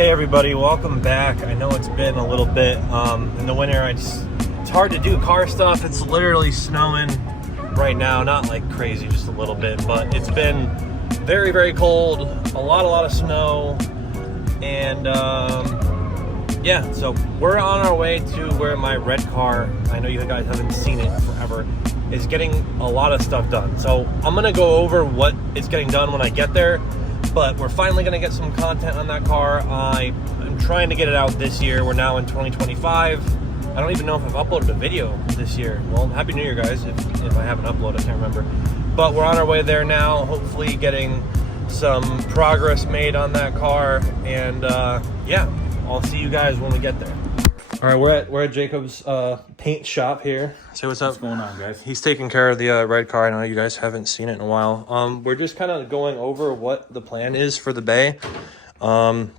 Hey everybody, welcome back. I know it's been a little bit in the winter. It's hard to do car stuff. It's literally snowing right now, not like crazy, just a little bit, but it's been very, very cold, a lot of snow, and yeah, so we're on our way to where my red car, I know you guys haven't seen it forever, is getting a lot of stuff done. So I'm gonna go over what is getting done when I get there, but we're finally gonna get some content on that car. I'm trying to get it out this year. We're now in 2025. I don't even know if I've uploaded a video this year. Well, Happy New Year, guys, if I haven't uploaded, I can't remember. But we're on our way there now, hopefully getting some progress made on that car, and yeah, I'll see you guys when we get there. All right, we're at Jacob's paint shop here. Say what's up. What's going on, guys? He's taking care of the red car. I know you guys haven't seen it in a while. We're just kind of going over what the plan is for the bay. I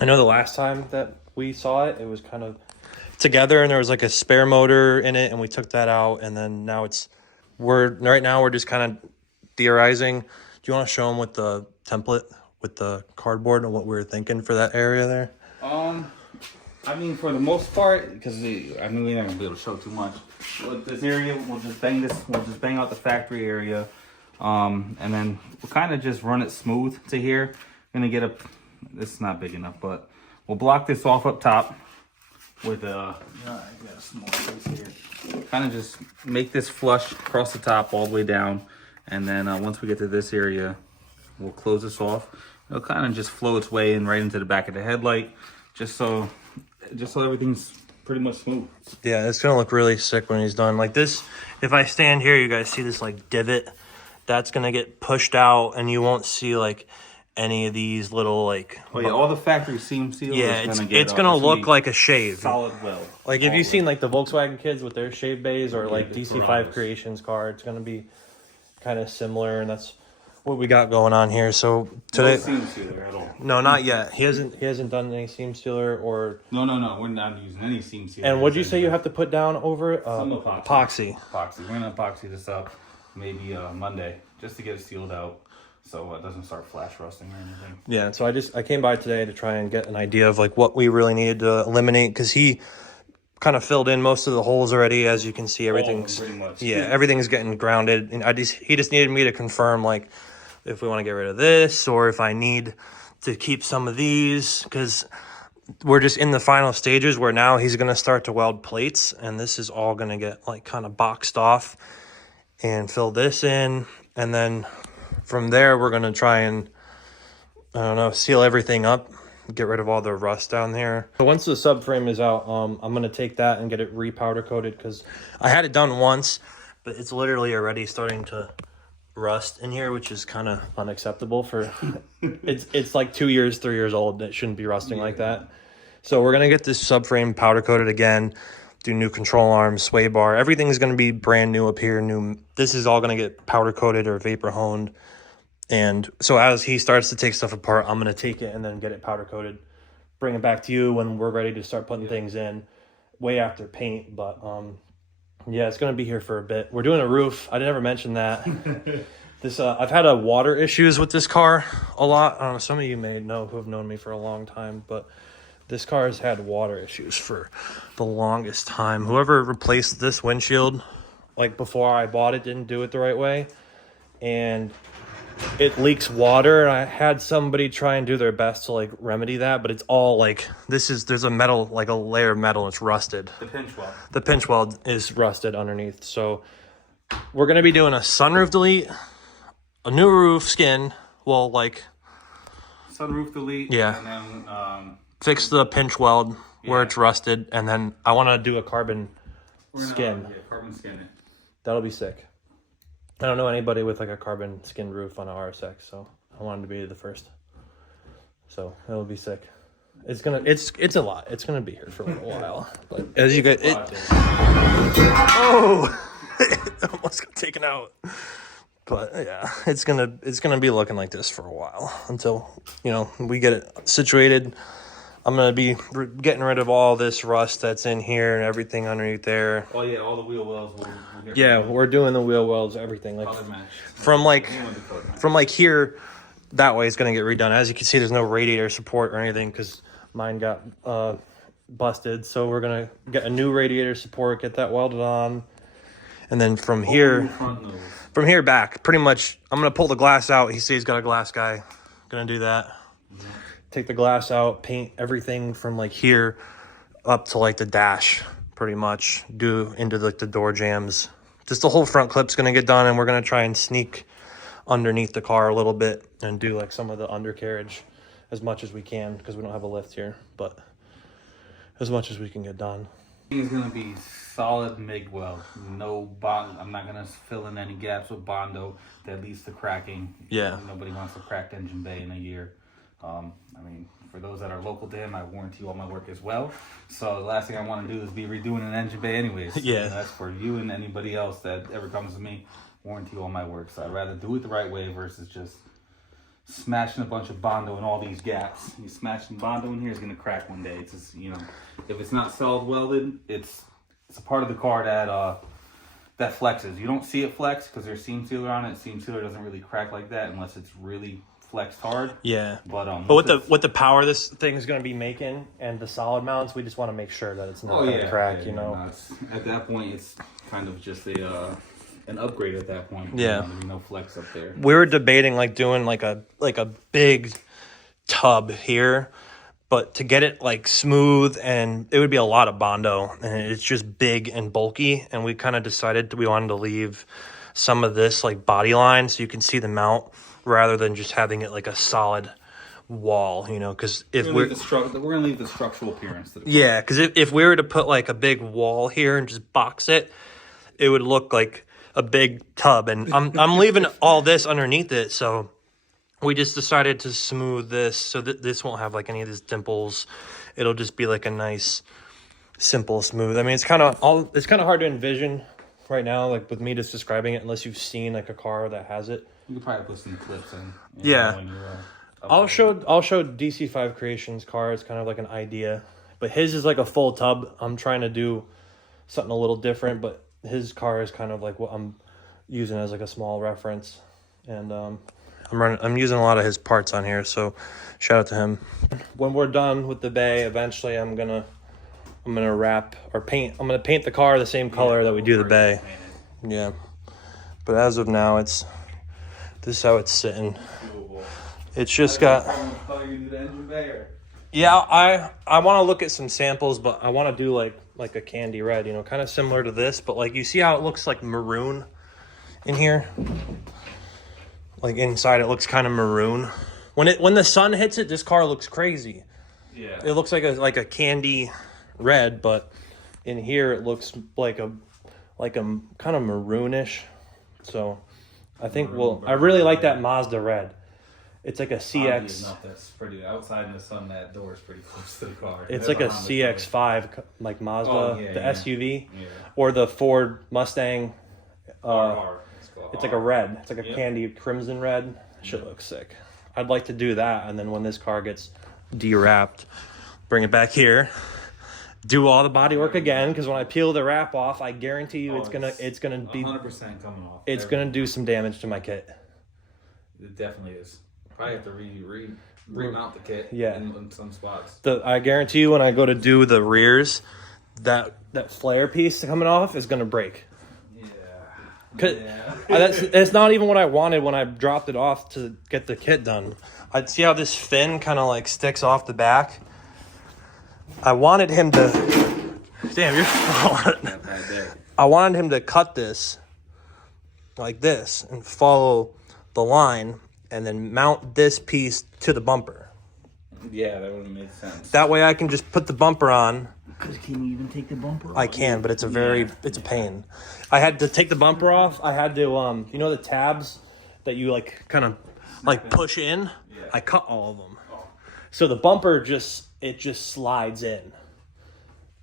know the last time that we saw it, it was kind of together, and there was like a spare motor in it, and we took that out, and then now right now we're just kind of theorizing. Do you want to show them with the template, with the cardboard, and what we were thinking for that area there? I mean, for the most part, because I mean, we're not gonna be able to show too much. With this area, we'll just bang out the factory area, and then we'll kind of just run it smooth to here. Gonna get this is not big enough, but we'll block this off up top with I got a small space here. Kind of just make this flush across the top all the way down, and then once we get to this area, we'll close this off. It'll kind of just flow its way in right into the back of the headlight, just so everything's pretty much smooth. Yeah, it's gonna look really sick when he's done. Like this, if I stand here, you guys see this like divot that's gonna get pushed out, and you won't see like any of these little like. Oh yeah, all the factory seam seal. Yeah, it's gonna look like a shave. Solid well. Like if you've seen like the Volkswagen kids with their shave bays, or like DC5 Creations car, it's gonna be kind of similar, and that's what we got going on here. So today, no seam sealer at all. No, not yet. He hasn't done any seam sealer or. No. We're not using any seam sealer. And what'd you say you have to put down over it? Some epoxy. Epoxy. We're gonna epoxy this up maybe Monday just to get it sealed out, so it doesn't start flash rusting or anything. Yeah. So I came by today to try and get an idea of like what we really needed to eliminate, because he kind of filled in most of the holes already. As you can see, everything's pretty much. Yeah, everything's getting grounded, and he just needed me to confirm like if we want to get rid of this or if I need to keep some of these, because we're just in the final stages where now he's going to start to weld plates, and this is all going to get like kind of boxed off and fill this in, and then from there we're going to try and seal everything up, get rid of all the rust down here. So once the subframe is out, I'm going to take that and get it repowder coated, because I had it done once, but it's literally already starting to rust in here, which is kind of unacceptable for it's like 2 years, 3 years old. It shouldn't be rusting like that. So we're gonna get this subframe powder coated again, do new control arms, sway bar, everything's gonna be brand new up here. This is all gonna get powder coated or vapor honed, and so as he starts to take stuff apart, I'm gonna take it and then get it powder coated, bring it back to you when we're ready to start putting things in, way after paint. But yeah, it's going to be here for a bit. We're doing a roof. I never mentioned that. I've had water issues with this car a lot. I don't know, some of you may know who have known me for a long time, but this car has had water issues for the longest time. Whoever replaced this windshield, like before I bought it, didn't do it the right way, and it leaks water. I had somebody try and do their best to like remedy that, but it's all like there's a metal, like a layer of metal, and it's rusted. The pinch weld is rusted underneath. So we're gonna be doing a sunroof delete, a new roof skin, like sunroof delete, yeah, and then fix the pinch weld where it's rusted, and then I want to do a carbon skin. Carbon skin it. That'll be sick. I don't know anybody with like a carbon skin roof on a Rsx, so I wanted to be the first. So it'll be sick. It's a lot. It's gonna be here for a little while. But as you guys, it almost got taken out. But yeah, it's gonna be looking like this for a while until we get it situated. I'm going to be getting rid of all this rust that's in here and everything underneath there. Oh, yeah, all the wheel wells. We're doing the wheel wells, everything. Like from here that way it's going to get redone. As you can see, there's no radiator support or anything because mine got busted. So we're going to get a new radiator support, get that welded on. And then from here back, pretty much, I'm going to pull the glass out. He says he's got a glass guy. Going to do that. Take the glass out, paint everything from like here up to like the dash, pretty much. Do into like the door jams. Just the whole front clip's going to get done, and we're going to try and sneak underneath the car a little bit and do like some of the undercarriage as much as we can because we don't have a lift here, but as much as we can get done. It's gonna be solid MIG weld. No bond. I'm not gonna fill in any gaps with Bondo that leads to cracking. Yeah. Nobody wants a cracked engine bay in a year. I mean, for those that are local to him, I warranty all my work as well. So the last thing I want to do is be redoing an engine bay anyways. Yeah. And that's for you and anybody else that ever comes to me. Warranty all my work. So I'd rather do it the right way versus just smashing a bunch of Bondo in all these gaps. You smashing Bondo in here is gonna crack one day. It's just, you know, if it's not solid welded, it's a part of the car that flexes. You don't see it flex because there's seam sealer on it. Seam sealer doesn't really crack like that unless it's really flexed hard. Yeah. But with the power this thing is going to be making and the solid mounts, we just want to make sure that it's not going to crack. You know, at that point, it's kind of just an upgrade at that point. Yeah. There's no flex up there. We were debating like doing like a big tub here, but to get it like smooth, and it would be a lot of Bondo, and it's just big and bulky, and we kind of decided that we wanted to leave some of this like body line so you can see the mount rather than just having it like a solid wall, you know, because if we're gonna leave the structural appearance to the car. Yeah, because if we were to put like a big wall here and just box it, it would look like a big tub, and I'm leaving all this underneath it, so we just decided to smooth this so that this won't have like any of these dimples. It'll just be like a nice, simple, smooth. I mean, it's kind of hard to envision right now, like with me just describing it, unless you've seen like a car that has it. You could probably put some clips in. Yeah, I'll show DC5 Creations car. It's kind of like an idea, but his is like a full tub. I'm trying to do something a little different, but his car is kind of like what I'm using as like a small reference, and I'm using a lot of his parts on here, so shout out to him. When we're done with the bay, eventually I'm gonna wrap or paint. I'm gonna paint the car the same color that we do the bay. Yeah, but as of now, this is how it's sitting. It's just got. Yeah, I want to look at some samples, but I want to do like a candy red, you know, kind of similar to this, but like you see how it looks like maroon in here. Like inside, it looks kind of maroon. When the sun hits it, this car looks crazy. Yeah, it looks like a candy red, but in here it looks like a kind of maroonish. So I think I really like that Mazda red. It's like a CX. Enough, that's pretty outside in the sun. That door is pretty close to the car. It's like a CX-5, like Mazda, the SUV, or the Ford Mustang. It's like a red. It's like a candy crimson red. Shit looks sick. I'd like to do that, and then when this car gets de-wrapped, bring it back here, do all the body work again. Because when I peel the wrap off, I guarantee you it's gonna be 100% coming off. It's gonna do some damage to my kit. It definitely is. Probably have to remount the kit in some spots. I guarantee you when I go to do the rears, that flare piece coming off is going to break. Yeah. That's not even what I wanted when I dropped it off to get the kit done. I'd see how this fin kind of like sticks off the back. I wanted him to... Damn, you're falling. I wanted him to cut this like this and follow the line and then mount this piece to the bumper. Yeah, that would have made sense. That way I can just put the bumper on. Because can you even take the bumper off? I can, but it's it's a pain. I had to take the bumper off. I had to, you know the tabs that you like kind of like push in? Yeah. I cut all of them. Oh. So the bumper just slides in.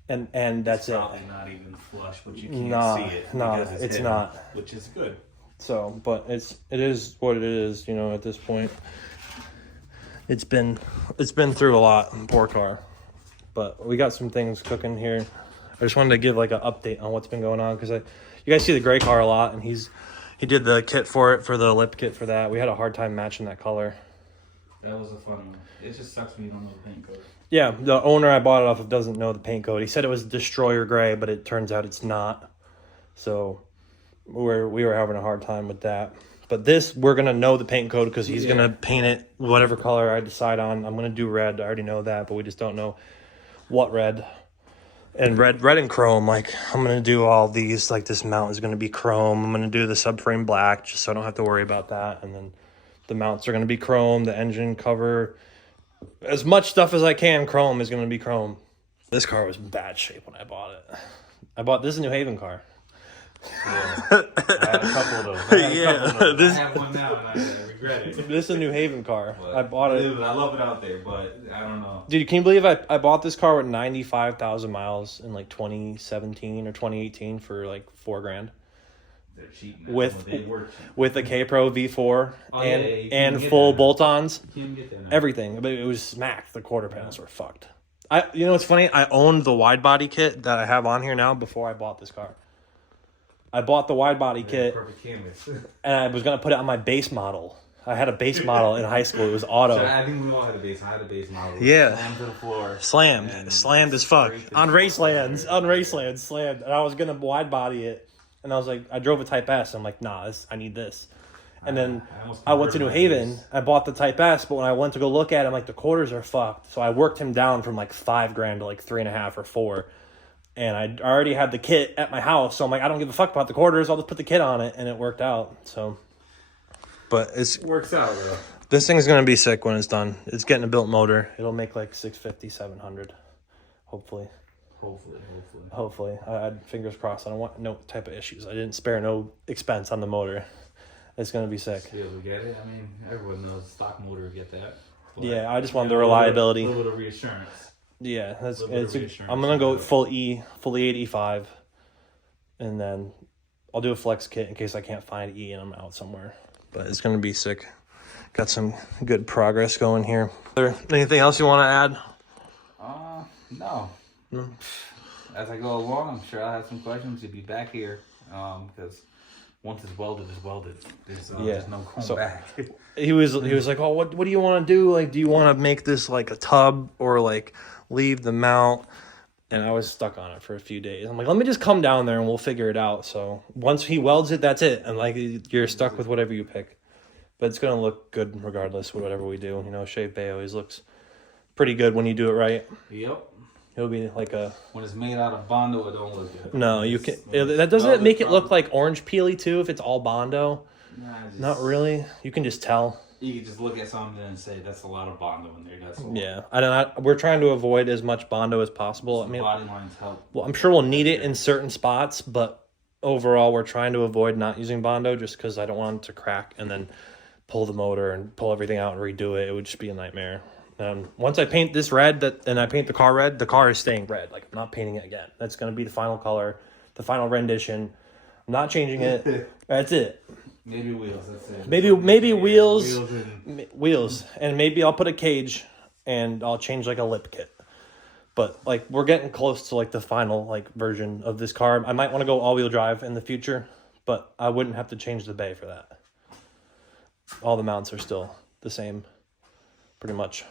And that's it's probably not even flush, but you can't see it. No, it's not. Which is good. So, but it is what it is, you know, at this point. It's been through a lot, poor car. But we got some things cooking here. I just wanted to give like an update on what's been going on because you guys see the gray car a lot, and he did the kit for the lip kit for that. We had a hard time matching that color. That was a fun one. It just sucks when you don't know the paint code. Yeah, the owner I bought it off of doesn't know the paint code. He said it was Destroyer Gray, but it turns out it's not. So we were having a hard time with that. But this, we're going to know the paint code because he's going to paint it whatever color I decide on. I'm going to do red. I already know that, but we just don't know what red. And red and chrome, like I'm going to do all these, like this mount is going to be chrome. I'm going to do the subframe black just so I don't have to worry about that. And then the mounts are going to be chrome, the engine cover, as much stuff as I can, chrome is going to be chrome. This car was in bad shape when I bought it. This is a New Haven car. Yeah. I had a couple of those. I have one now and I regret it. This is a New Haven car. But I bought it. Dude, I love it out there, but I don't know. Dude, can you believe I bought this car with 95,000 miles in like 2017 or 2018 for like $4,000? They're cheap now. With a K-Pro V4 and full bolt-ons, everything. But it was smacked. The quarter panels were fucked. You know what's funny? I owned the wide body kit that I have on here now before I bought this car. I bought the wide body kit, perfect canvas. and I was gonna put it on my base model. I had a base model in high school. It was auto. So I think we all had a base. I had a base model. Yeah. Slammed to the floor. Slammed as fuck on race lands, slammed. And I was gonna wide body it, and I was like, I drove a Type S. I'm like, nah, I need this. And then I went to New Haven. I bought the Type S, but when I went to go look at it, I'm like, the quarters are fucked. So I worked him down from like $5,000 to like $3.5 or $4,000. And I already had the kit at my house, so I'm like, I don't give a fuck about the quarters. I'll just put the kit on it, and it worked out. So, but it works out though. This thing's gonna be sick when it's done. It's getting a built motor. It'll make like 650, 700, hopefully. Hopefully. I fingers crossed. I don't want no type of issues. I didn't spare no expense on the motor. It's gonna be sick. Yeah, we get it. I mean, everyone knows stock motor get that. But yeah, I just want the reliability. A little bit of reassurance. Yeah, I'm gonna go full E 85, and then I'll do a flex kit in case I can't find E and I'm out somewhere. But it's gonna be sick. Got some good progress going here. Anything else you want to add? No. As I go along, I'm sure I'll have some questions. You'll be back here, because once it's welded, it's welded. There's no going back. He was like, oh, what do you want to do? Like, do you want to make this like a tub or like leave the mount? And I was stuck on it for a few days. I'm like, let me just come down there and we'll figure it out. So once he welds it, that's it. And like, you're stuck with whatever you pick. But it's going to look good regardless, whatever we do. You know, Shave Bay always looks pretty good when you do it right. Yep. It'll be like a... When it's made out of Bondo, it don't look good. No, you can... That doesn't make it look like orange peely too if it's all Bondo? Nah, not really. You can just tell. You can just look at something and say, that's a lot of Bondo in there. That's a lot. Yeah. We're trying to avoid as much Bondo as possible. I mean, body lines help. Well, I'm sure we'll need it in certain spots, but overall, we're trying to avoid not using Bondo just because I don't want it to crack and then pull the motor and pull everything out and redo it. It would just be a nightmare. Once I paint this red and I paint the car red, the car is staying red. Like, I'm not painting it again. That's going to be the final color, the final rendition. I'm not changing it. That's it. Maybe wheels. That's it. Maybe wheels. And maybe I'll put a cage and I'll change like a lip kit. But like, we're getting close to like the final like version of this car. I might want to go all-wheel drive in the future, but I wouldn't have to change the bay for that. All the mounts are still the same, pretty much.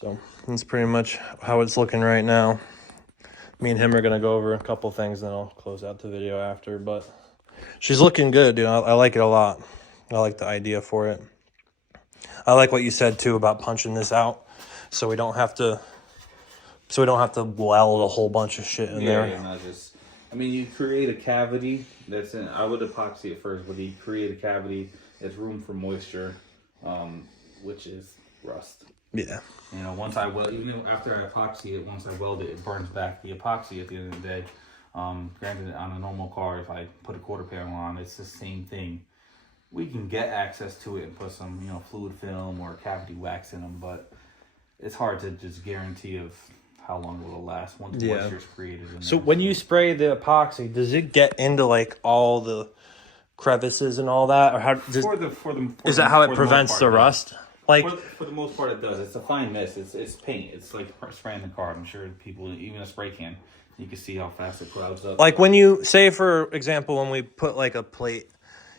So that's pretty much how it's looking right now. Me and him are going to go over a couple things, then I'll close out the video after. But she's looking good, dude. I like it a lot. I like the idea for it. I like what you said, too, about punching this out so we don't have to weld a whole bunch of shit in there. Yeah, not just... I mean, you create a cavity that's in... I would epoxy it first, but you create a cavity that's room for moisture, which is rust. Yeah. You know, once I weld, even after I epoxy it, once I weld it, it burns back the epoxy at the end of the day. Granted, on a normal car, if I put a quarter panel on, it's the same thing. We can get access to it and put some, fluid film or cavity wax in them, but it's hard to just guarantee of how long it will last once moisture's created. So when you spray the epoxy, does it get into like all the crevices and all that, or how? Is that how it prevents the rust? Like for the most part, it does. It's a fine mist. It's paint. It's like spraying the car. I'm sure people, even a spray can, you can see how fast it clouds up. Like when you say, for example, when we put like a plate,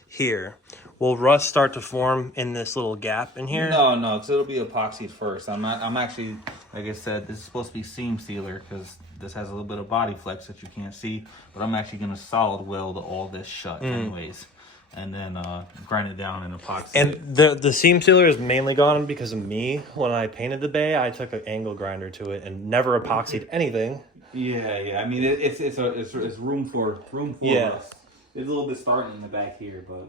here. Will rust start to form in this little gap in here? No, because it'll be epoxied first. I'm actually, like I said, this is supposed to be seam sealer because this has a little bit of body flex that you can't see. But I'm actually going to solid weld all this shut anyways. And then grind it down and epoxy and it. The seam sealer is mainly gone because of me. When I painted the bay, I took an angle grinder to it and never epoxied anything. Yeah. I mean, it's room for rust. It's a little bit starting in the back here, but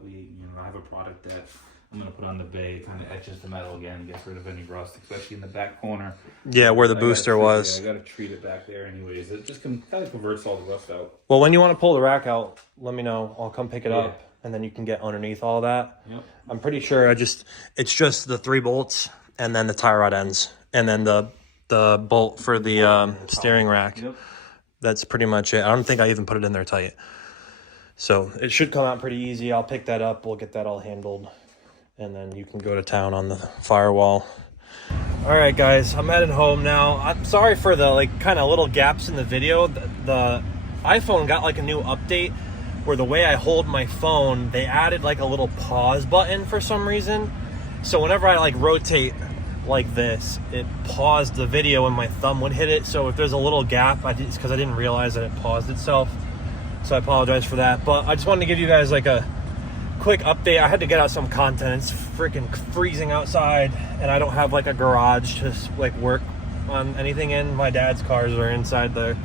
I have a product that I'm gonna put on the bay. It kind of etches the metal again, gets rid of any rust, especially in the back corner. Yeah, where the booster was. I gotta treat it back there, anyways. It just kind of converts all the rust out. Well, when you want to pull the rack out, let me know. I'll come pick it up, and then you can get underneath all that. Yep. I'm pretty sure it's just the 3 bolts and then the tie rod ends, and then the bolt for the steering rack. Yep. That's pretty much it. I don't think I even put it in there tight. So it should come out pretty easy. I'll pick that up. We'll get that all handled. And then you can go to town on the firewall. All right, guys. I'm heading home now. I'm sorry for the kind of little gaps in the video. The iPhone got a new update where the way I hold my phone, they added a little pause button for some reason. So whenever I rotate like this, it paused the video and my thumb would hit it. So if there's a little gap, it's because I didn't realize that it paused itself. So I apologize for that. But I just wanted to give you guys a quick update. I had to get out some content. It's freaking freezing outside, and I don't have a garage to work on anything in. My dad's cars are inside the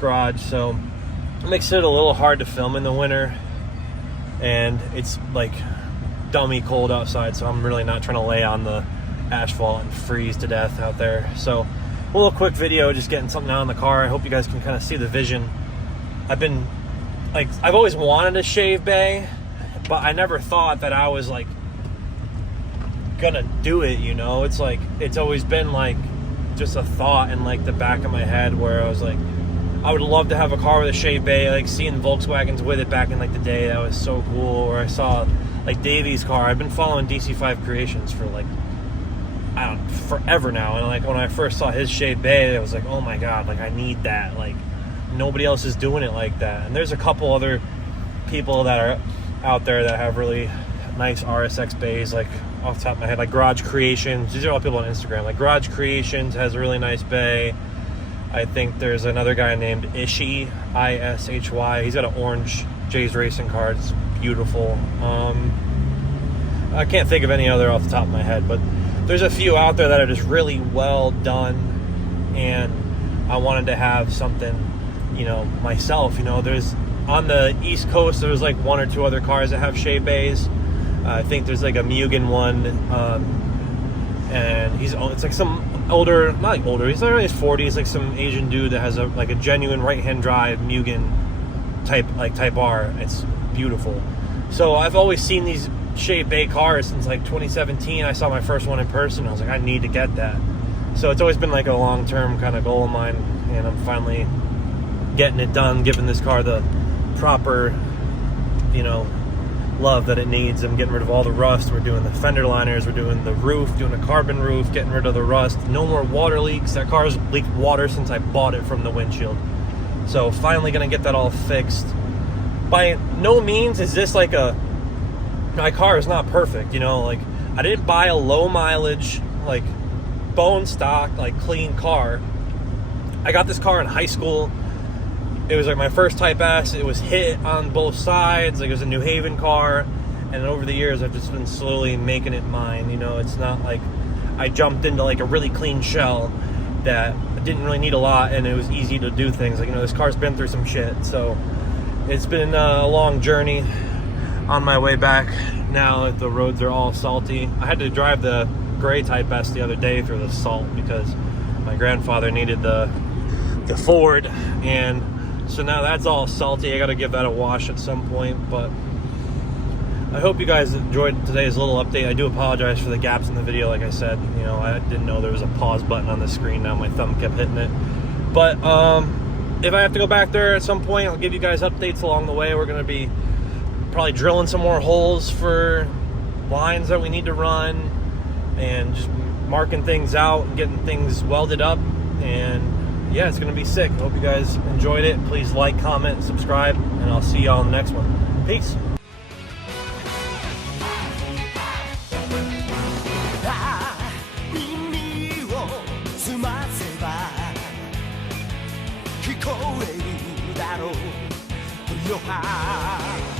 garage, so it makes it a little hard to film in the winter. And it's dummy cold outside, so I'm really not trying to lay on the asphalt and freeze to death out there. So a little quick video, just getting something out in the car. I hope you guys can kind of see the vision. I've always wanted a shave bay, but I never thought that I was gonna do it, It's it's always been just a thought in the back of my head where I was I would love to have a car with a shave bay, seeing Volkswagens with it back in the day. That was so cool. Or I saw Deivi's car. I've been following DC5 Creations for forever now, and when I first saw his shave bay, I was oh my god, I need that. Nobody else is doing it like that. And there's a couple other people that are out there that have really nice RSX bays, off the top of my head, Garage Creations. These are all people on Instagram. Garage Creations has a really nice bay. I think there's another guy named Ishy, I-S-H-Y. He's got an orange Jay's Racing car. It's beautiful. I can't think of any other off the top of my head, but there's a few out there that are just really well done, and I wanted to have something myself. There's on the East Coast, there's 1 or 2 other cars that have shave bays. I think there's a Mugen one, and it's some older, not older, he's in his 40s, some Asian dude that has a genuine right-hand drive Mugen type R. It's beautiful. So I've always seen these shave bay cars since 2017. I saw my first one in person. I was I need to get that. So it's always been a long-term kind of goal of mine, and I'm finally getting it done, giving this car the proper love that it needs. I'm getting rid of all the rust. We're doing the fender liners, we're doing the roof, doing a carbon roof, getting rid of the rust. No more water leaks. That car's leaked water since I bought it from the windshield. So finally gonna get that all fixed. By no means is this my car is not perfect, I didn't buy a low mileage bone stock clean car. I got this car in high school. It was my first Type S. It was hit on both sides. It was a New Haven car. And over the years, I've just been slowly making it mine. It's not I jumped into a really clean shell that didn't really need a lot, and it was easy to do things. This car's been through some shit. So it's been a long journey. On my way back now, the roads are all salty. I had to drive the gray Type S the other day through the salt because my grandfather needed the Ford, and so now that's all salty. I got to give that a wash at some point. But I hope you guys enjoyed today's little update. I do apologize for the gaps in the video. Like I said, I didn't know there was a pause button on the screen. Now my thumb kept hitting it. But if I have to go back there at some point, I'll give you guys updates along the way. We're going to be probably drilling some more holes for lines that we need to run, and just marking things out and getting things welded up. And yeah, it's gonna be sick. Hope you guys enjoyed it. Please like, comment, and subscribe, and I'll see you all in the next one. Peace. 聞こえるだろうこの葉